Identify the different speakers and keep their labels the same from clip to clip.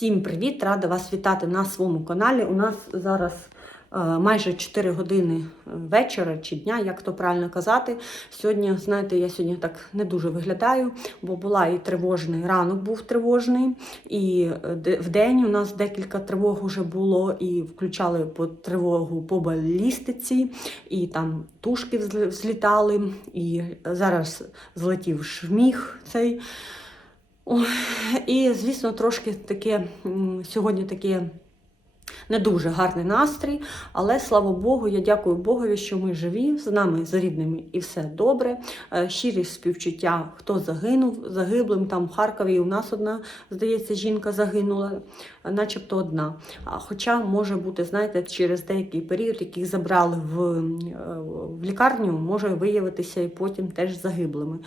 Speaker 1: Всім привіт! Рада вас вітати на своєму каналі. У нас зараз е, майже 4 години е, вечора чи дня, як то правильно казати. Сьогодні, знаєте, я сьогодні так не дуже виглядаю, бо була і тривожний ранок був тривожний, і е, де- вдень у нас декілька тривог вже було, і включали по тривогу по балістиці, і там тушки взл- взлітали, і зараз злетів шміг цей. І, звісно, трошки таке сьогодні таке не дуже гарний настрій, але слава Богу, я дякую Богові, що ми живі, з нами з рідними і все добре. Е, Щирі співчуття, хто загинув, загиблим там в Харкові. У нас одна, здається, жінка загинула, начебто одна. Хоча може бути, знаєте, через деякий період, яких забрали в, е, в лікарню, може виявитися і потім теж загиблими.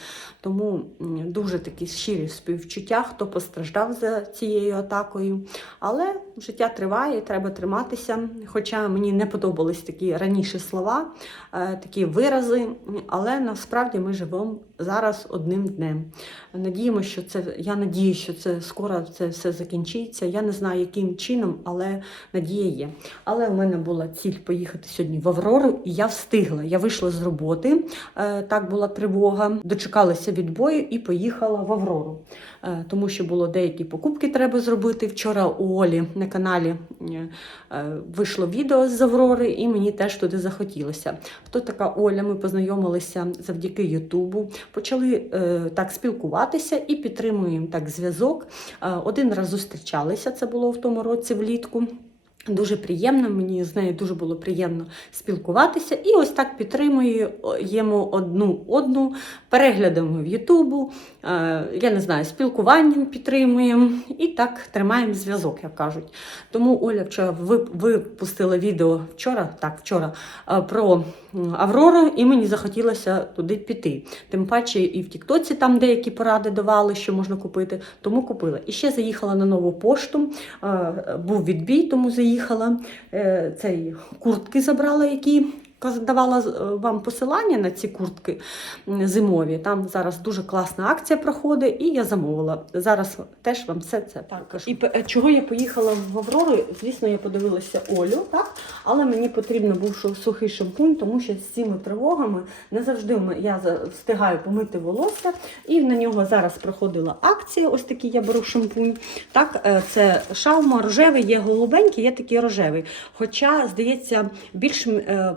Speaker 1: Тому дуже такі щирі співчуття, хто постраждав за цією атакою. Але життя триває, треба триматися. Хоча мені не подобались такі раніше слова, е, такі вирази, але насправді ми живемо зараз одним днем. Надіємося, що це я надію, що це скоро це все закінчиться. Я не знаю, яким чином, але надія є. Але у мене була ціль поїхати сьогодні в Аврору, і я встигла. Я вийшла з роботи, е, так була тривога, дочекалася відбою і поїхала в Аврору. Е, Тому що було деякі покупки треба зробити. Вчора у Олі на каналі е, вийшло відео з Аврори, і мені теж туди захотілося. Хто така Оля? Ми познайомилися завдяки Ютубу, почали так спілкуватися і підтримуємо так зв'язок. Один раз зустрічалися, це було в тому році влітку. Дуже приємно, мені з нею дуже було приємно спілкуватися. І ось так підтримуємо одну одну переглядами в Ютубу, е, я не знаю, спілкуванням підтримуємо і так тримаємо зв'язок, як кажуть. Тому Оля вчора випустила відео вчора, так, вчора, е, про Аврору, і мені захотілося туди піти. Тим паче і в Тіктоці там деякі поради давали, що можна купити, тому купила. І ще заїхала на нову пошту. е, Був відбій, тому заїхала. Е, Цей куртки забрала, які давала е, вам посилання на ці куртки зимові. Там зараз дуже класна акція проходить, і я замовила. Зараз теж вам все це покажу. І е, чого я поїхала в Аврору? Звісно, я подивилася Олю, так? але мені потрібно був сухий шампунь, тому що з цими тривогами не завжди я встигаю помити волосся. І на нього зараз проходила акція. Ось такий я беру шампунь. Так, е, це шаума рожевий, є голубенький, є такий рожевий. Хоча, здається, більш е,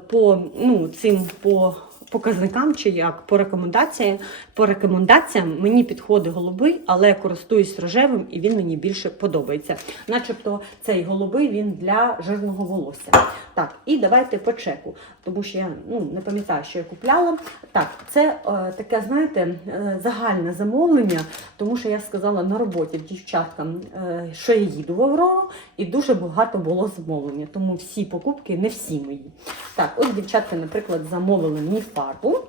Speaker 1: ну, цим по. Показникам чи як по рекомендаціям, по рекомендаціям мені підходить голубий, але користуюсь рожевим і він мені більше подобається. Начебто цей голубий він для жирного волосся. Так, і давайте по чеку, тому що я ну, не пам'ятаю, що я купляла. Так, це е, таке, знаєте, е, загальне замовлення, тому що я сказала на роботі дівчаткам, е, що я їду в Аврору, і дуже багато було замовлення. Тому всі покупки не всі мої. Так, ось дівчатка, наприклад, замовили мені corpo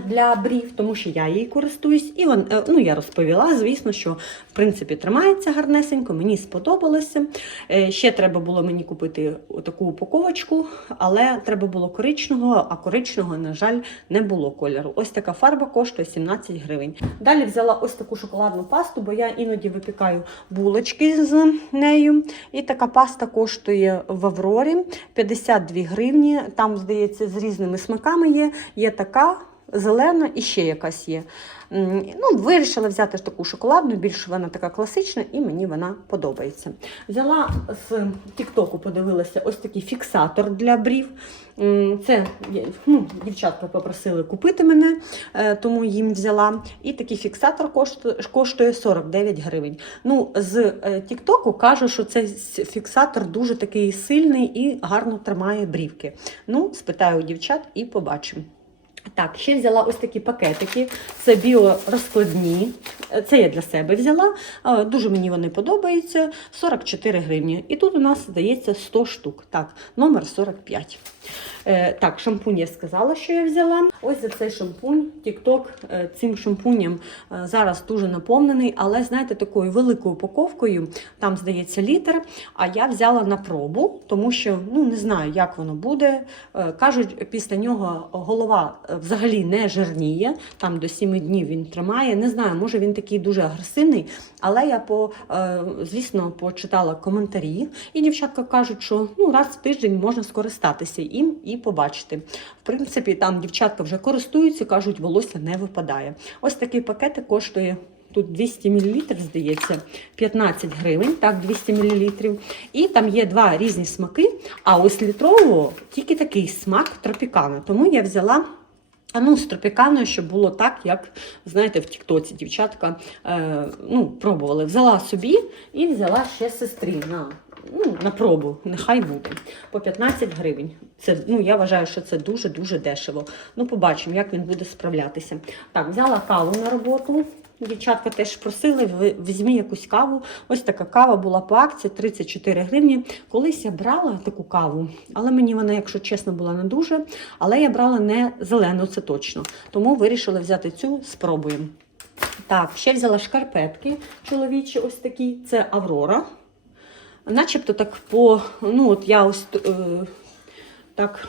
Speaker 1: Для брів, тому що я її користуюсь, і вон, е, ну, я розповіла, звісно, що в принципі тримається гарнесенько, мені сподобалося. Е, Ще треба було мені купити таку упаковочку, але треба було коричного, а коричного, на жаль, не було кольору. Ось така фарба коштує 17 гривень. Далі взяла ось таку шоколадну пасту, бо я іноді випікаю булочки з нею. І така паста коштує в Аврорі 52 гривні. Там, здається, з різними смаками є. Є така. Зелена і ще якась є. Ну, вирішила взяти таку шоколадну, більш вона така класична, і мені вона подобається. Взяла з Тіктоку, подивилася ось такий фіксатор для брів. Це ну, дівчатка попросили купити мене, е, тому їм взяла. І такий фіксатор коштує, коштує 49 гривень. Ну, з е, Тіктоку кажуть, що цей фіксатор дуже такий сильний і гарно тримає брівки. Ну, спитаю у дівчат і побачимо. Так, ще взяла ось такі пакетики. Це біорозкладні. Е, Це я для себе взяла. Е, Дуже мені вони подобаються. 44 гривні. І тут у нас здається 100 штук. Так, номер 45. Е, так, шампунь я сказала, що я взяла. Ось за цей шампунь. Тікток е, цим шампунем е, зараз дуже наповнений, але знаєте, такою великою упаковкою, там здається літр. А я взяла на пробу, тому що ну не знаю, як воно буде. Кажуть, після нього голова взагалі не жирніє. Там до 7 днів він тримає. Не знаю, може він такий дуже агресивний, але я по звісно почитала коментарі, і дівчатка кажуть, що ну раз в тиждень можна скористатися їм і побачити. В принципі, там дівчатка вже користуються, кажуть, волосся не випадає. Ось такий пакетик коштує. Тут 200 мл, здається, 15 гривень, так, 200 мл. І там є два різні смаки. А ось літрового тільки такий смак тропікана. Тому я взяла ну, з тропіканою, щоб було так, як знаєте, в Тіктоці дівчатка е, ну, пробували. Взяла собі і взяла ще сестрі на, ну, на пробу. Нехай буде. По 15 гривень. Це, ну, я вважаю, що це дуже-дуже дешево. Ну, побачимо, як він буде справлятися. Так, взяла каву на роботу. Дівчатка теж просили, «Ви- візьми якусь каву. Ось така кава була по акції 34 гривні. Колись я брала таку каву, але мені вона, якщо чесно, була не дуже. Але я брала не зелену, це точно. Тому вирішила взяти цю, спробуємо. Так, ще взяла шкарпетки чоловічі, ось такі. Це Аврора. Начебто так по. Ну, от я ось е, так.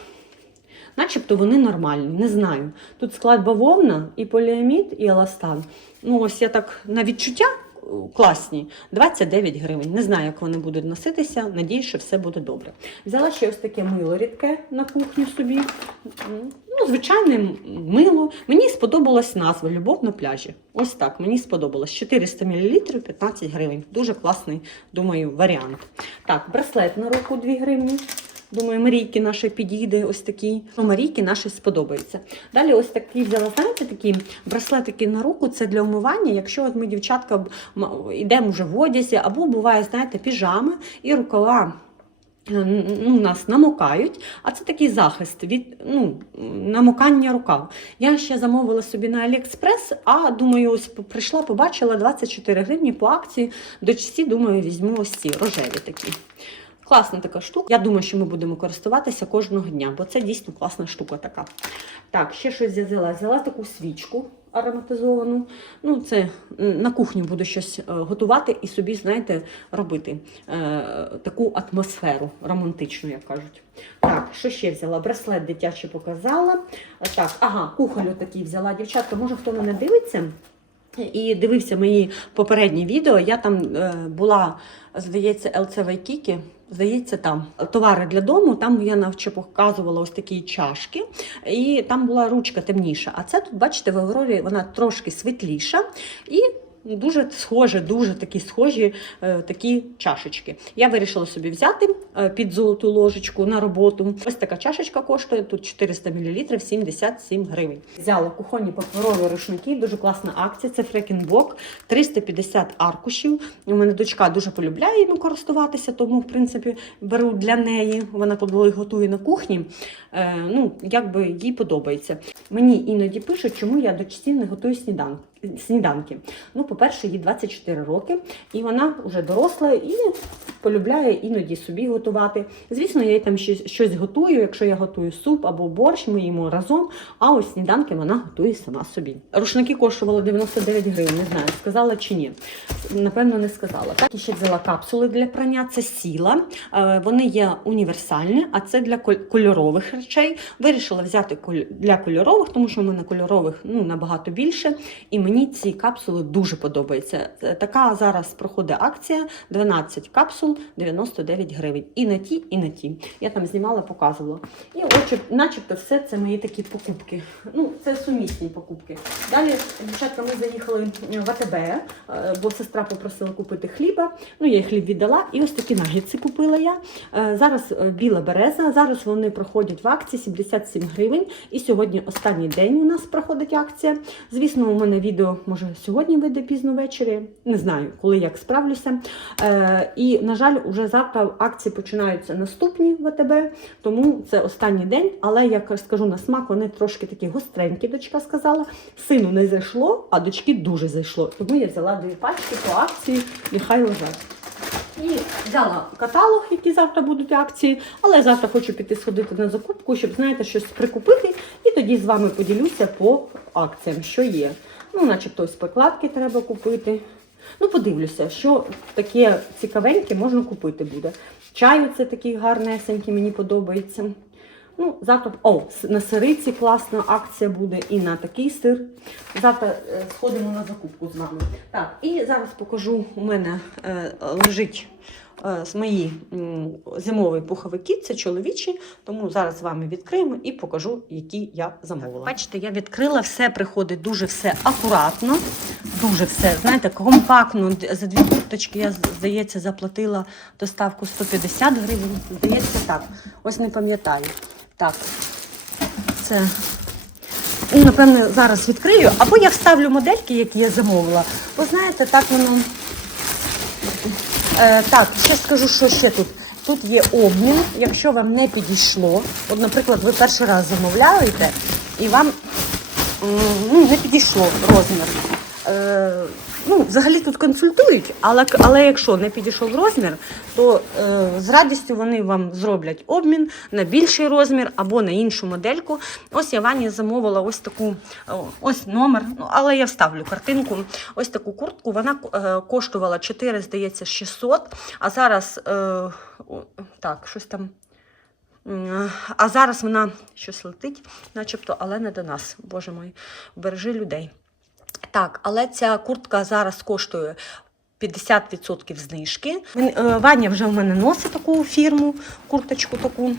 Speaker 1: Начебто вони нормальні, не знаю. Тут склад бавовна, і поліамід, і еластан. Ну, ось я так на відчуття е, класні. 29 гривень. Не знаю, як вони будуть носитися. Надіюсь, що все буде добре. Взяла ще ось таке мило рідке на кухню собі. Ну, звичайне мило. Мені сподобалась назва Любов на пляжі. Ось так, мені сподобалось. 400 мл, 15 гривень. Дуже класний, думаю, варіант. Так, браслет на руку 2 гривні. Думаю, Марійки нашій підійде ось такий. Ну, Марійки нашій сподобається. Далі ось такий взяла, знаєте, такі браслетики на руку, це для умивання. Якщо от ми, дівчатка, йдемо вже в одязі, або буває, знаєте, піжами і рукава. Ну, нас намокають, а це такий захист від ну, намокання рукав. Я ще замовила собі на Аліекспрес, а думаю, ось прийшла, побачила 24 гривні по акції. Дочці, думаю, візьму ось ці рожеві такі. Класна така штука. Я думаю, що ми будемо користуватися кожного дня, бо це дійсно класна штука така. Так, ще щось я взяла. Взяла таку свічку ароматизовану. Ну, це на кухню буду щось е, готувати і собі, знаєте, робити е, таку атмосферу романтичну, як кажуть. Так, що ще взяла? Браслет дитячий показала. Е, Так, ага, кухоль такий взяла. Дівчатка, може хто мене дивиться? І дивився мої попередні відео. Я там е, була, здається, ЛЦВ Кікі. Здається, там товари для дому. Там я навче показувала ось такі чашки, і там була ручка темніша. А це тут, бачите, в Аврорі вона трошки світліша і дуже схоже, дуже такі схожі е, такі чашечки. Я вирішила собі взяти е, під золоту ложечку на роботу. Ось така чашечка коштує тут 400 мл 77 гривень. Взяла кухонні паперові рушники, дуже класна акція. Це Фрекінбок, 350 аркушів. У мене дочка дуже полюбляє їм користуватися, тому в принципі беру для неї. Вона коли готує на кухні. Е, ну, якби їй подобається. Мені іноді пишуть, чому я дочці не готую сніданки. Сніданки. Ну, по-перше, їй 24 роки, і вона вже доросла і полюбляє іноді собі готувати. Звісно, я їй там щось, щось готую. Якщо я готую суп або борщ, ми їмо разом. А ось сніданки вона готує сама собі. Рушники коштували 99 гривень, не знаю, сказала чи ні. Напевно, не сказала. Так, і ще взяла капсули для прання. Це сіла. Е, Вони є універсальні, а це для кольорових речей. Вирішила взяти для кольорових, тому що в мене кольорових ну, набагато більше. І мені ці капсули дуже подобаються. Е, Така зараз проходить акція: 12 капсул 99 гривень. І на ті, і на ті. Я там знімала, показувала. І очі, начебто, все це мої такі покупки. Ну, це сумісні покупки. Далі, дівчатка, ми заїхали в АТБ, е, бо сестра попросила купити хліба. Ну, я їй хліб віддала. І ось такі нагідці купила я. Е, Зараз е, біла береза. Зараз вони проходять в акції 77 гривень. І сьогодні останній день у нас проходить акція. Звісно, у мене відео може сьогодні вийде пізно ввечері. Не знаю, коли як справлюся. Е, І, на жаль, уже завтра акції починаються наступні в АТБ, тому це останній день. Але я скажу на смак, вони трошки такі гостренькі, дочка сказала. Сину не зайшло, а дочки дуже зайшло. Тому я взяла дві пачки по акції, нехай лежать. І взяла каталог, які завтра будуть акції, але завтра хочу піти сходити на закупку, щоб, знаєте, щось прикупити, і тоді з вами поділюся по акціям, що є. Ну, начебто ось покладки треба купити. Ну, подивлюся, що таке цікавеньке можна купити буде. Чаю це такий гарнесенький, мені подобається. Ну, завтра, о, на сириці класна акція буде і на такий сир. Завтра е, сходимо на закупку з вами. Так, і зараз покажу, у мене е, лежить мої зимові пуховики, це чоловічі, тому зараз з вами відкриємо і покажу, які я замовила. Бачите, я відкрила, все приходить дуже все акуратно, дуже все. Знаєте, компактно. За дві курточки я, здається, заплатила доставку 150 гривень. Здається, так. Ось не пам'ятаю. Так, це. І, напевно, зараз відкрию, або я вставлю модельки, які я замовила. Ви знаєте, так воно. Е, так, ще скажу, що ще тут. Тут є обмін, якщо вам не підійшло. От, наприклад, ви перший раз замовляєте і вам ну, не підійшло розмір. Е, ну, взагалі тут консультують, але, але якщо не підійшов розмір, то е, з радістю вони вам зроблять обмін на більший розмір або на іншу модельку. Ось я Вані замовила ось таку, ось номер, ну, але я вставлю картинку. Ось таку куртку. Вона е, коштувала 4, здається, 600, а зараз е, так, щось там. А зараз вона щось летить, начебто, але не до нас. Боже мой, бережи людей. Так, але ця куртка зараз коштує 50% знижки. Е, Ваня вже в мене носить таку фірму, курточку таку.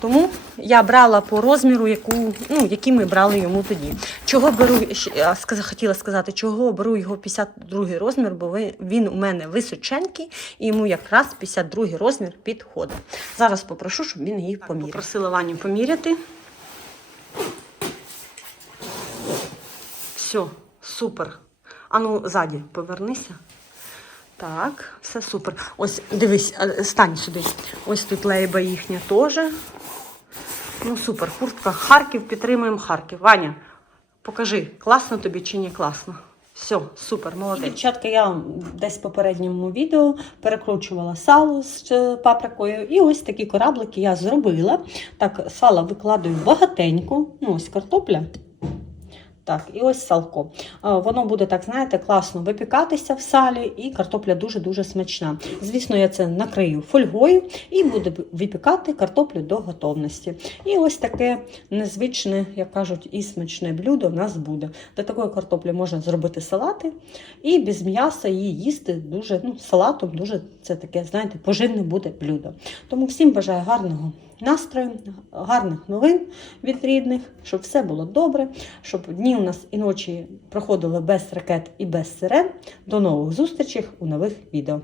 Speaker 1: Тому я брала по розміру, яку, ну, який ми брали йому тоді. Чого беру, я хотіла сказати, чого беру його 52 розмір, бо він у мене височенький, і йому якраз 52 розмір підходить. Зараз попрошу, щоб він її поміряв. Попросила Ваню поміряти. Все, супер. Ану, ззаді повернися. Так, все супер. Ось, дивись, е, стань сюди. Ось тут лейба їхня теж. Ну, супер, куртка. Харків, підтримуємо Харків. Ваня, покажи, класно тобі чи не класно. Все, супер, молодець. Дівчатка, я вам десь в попередньому відео перекручувала сало з е, паприкою. І ось такі кораблики я зробила. Так, сало викладаю багатенько. Ну, ось картопля. Так, і ось салко. Воно буде так, знаєте, класно випікатися в салі, і картопля дуже-дуже смачна. Звісно, я це накрию фольгою і буду випікати картоплю до готовності. І ось таке незвичне, як кажуть, і смачне блюдо в нас буде. До такої картоплі можна зробити салати, і без м'яса її їсти дуже, ну, салатом дуже це таке, знаєте, поживне буде блюдо. Тому всім бажаю гарного настрою, гарних новин від рідних, щоб все було добре, щоб дні у нас і ночі проходили без ракет і без сирен. До нових зустрічей у нових відео.